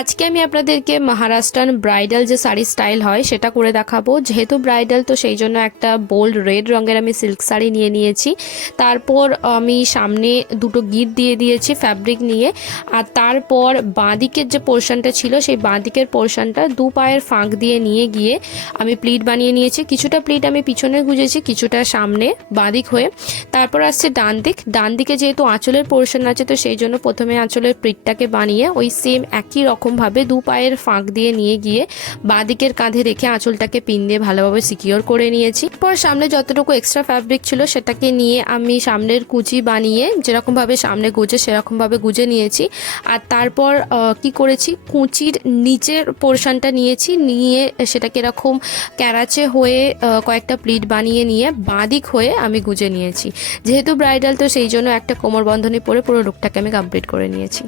আজকে আমি আপনাদেরকে মহারাষ্ট্রান ব্রাইডাল যে শাড়ি স্টাইল হয় সেটা করে দেখাবো। যেহেতু ব্রাইডাল তো সেই জন্য একটা বোল্ড রেড রঙের আমি সিল্ক শাড়ি নিয়ে নিয়েছি। তারপর আমি সামনে দুটো গিট দিয়ে দিয়েছি ফ্যাব্রিক নিয়ে। আর তারপর বাঁদিকের যে পোর্শনটা ছিল সেই বাঁদিকের পোর্শনটা দু পায়ের ফাঁক দিয়ে নিয়ে গিয়ে আমি প্লিট বানিয়ে নিয়েছি। কিছুটা প্লিট আমি পিছনে গুঁজেছি, কিছুটা সামনে বাঁদিক হয়ে। তারপর আসছে ডান দিকে যেহেতু আঁচলের পোর্শন আছে তো সেই জন্য প্রথমে আঁচলের প্লিটটাকে বানিয়ে ওই সেম একই রকমভাবে দু পায়ের ফাঁক দিয়ে নিয়ে গিয়ে বাঁদিকের কাঁধে রেখে আঁচলটাকে পিন দিয়ে ভালোভাবে সিকিওর করে নিয়েছি। পর সামনে যতটুকু এক্সট্রা ফ্যাব্রিক ছিল সেটাকে নিয়ে আমি সামনের কুচি বানিয়ে যেরকমভাবে সামনে গুজে সেরকমভাবে গুজে নিয়েছি। আর তারপর কি করেছি, কুচির নিচের পোর্শনটা নিয়েছি, নিয়ে সেটাকে এরকম ক্যারাচে হয়ে কয়েকটা প্লিট বানিয়ে নিয়ে বাঁদিক হয়ে আমি গুজে নিয়েছি। যেহেতু ব্রাইডাল তো সেই জন্য একটা কোমর বন্ধনী পরে পুরো লুকটাকে আমি কমপ্লিট করে নিয়েছি।